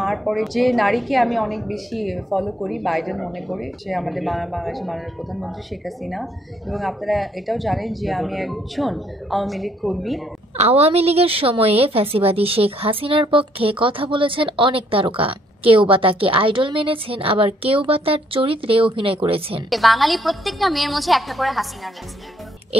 তারপরে যে নারীকে আমি অনেক বেশি ফলো করি, বাইডেন মনে করি, যে আমাদের বাংলাদেশের মাননীয় প্রধানমন্ত্রী শেখ হাসিনা। এবং আপনারা এটাও জানেন যে আমি একজন আওয়ামী লীগ কর্মী। আওয়ামী লীগের সময়ে ফ্যাসিবাদী শেখ হাসিনার পক্ষে কথা বলেছেন অনেক তারকা। কেউ বা তাকে আইডল মেনেছেন, আবার কেউ বা তার চরিত্রে অভিনয় করেছেন। বাঙালি প্রত্যেকটা মেয়ের মধ্যে একটা করে হাসিনা রয়েছে।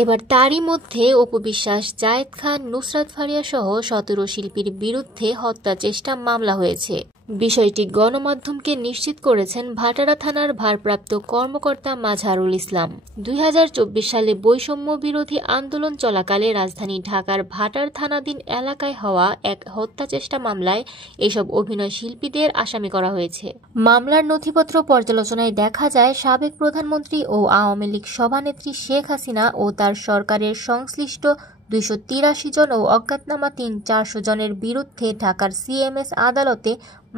এবার তারই মধ্যে অপু বিশ্বাস, জায়েদ খান, নুসরাত ফারিয়া সহ 17 শিল্পীর বিরুদ্ধে হত্যা চেষ্টা মামলা হয়েছে। বিষয়টি গণমাধ্যমকে নিশ্চিত করেছেন ভাটারা থানার ভারপ্রাপ্ত কর্মকর্তা মাজহারুল ইসলাম। 2024 সালে বৈষম্য বিরোধী আন্দোলন চলাকালে রাজধানী ঢাকার ভাটার থানাধীন এলাকায় হওয়া এক হত্যা চেষ্টা মামলায় এসব অভিনয় শিল্পীদের আসামি করা হয়েছে। মামলার নথিপত্র পর্যালোচনায় দেখা যায়, সাবেক প্রধানমন্ত্রী ও আওয়ামী লীগ সভানেত্রী শেখ হাসিনা ও তার সরকারের সংশ্লিষ্ট 283 জন ও অজ্ঞাতনামা 300-400 জনের বিরুদ্ধে ঢাকার সিএমএস আদালতে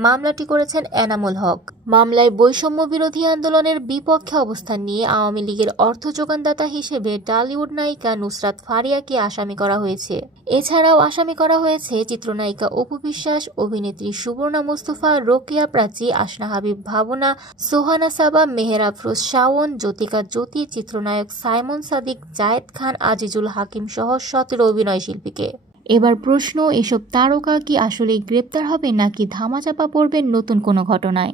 মামলাটি করেছেন এনামুল হক। মামলায় বৈষম্য বিরোধী আন্দোলনের বিপক্ষে অবস্থান নিয়ে আওয়ামী লীগের অর্থ যোগানদাতা হিসেবে টলিউড নায়িকা নুসরাত ফারিয়াকে আসামি করা হয়েছে। এছাড়াও আসামি করা হয়েছে চিত্রনায়িকা অপু বিশ্বাস, অভিনেত্রী সুবর্ণা মুস্তফা, রোকেয়া প্রাচী, আসনা হাবিব ভাবনা, সোহানা সাবা, মেহের আফরোজ শাওন, জ্যোতিকা জ্যোতি, চিত্রনায়ক সাইমন সাদিক, জায়েদ খান, আজিজুল হাকিম সহ 17 অভিনয় শিল্পীকে। এবার প্রশ্ন, এসব তারকা কি আসলে গ্রেপ্তার হবে নাকি ধামাচাপা পড়বেন নতুন কোনো ঘটনায়?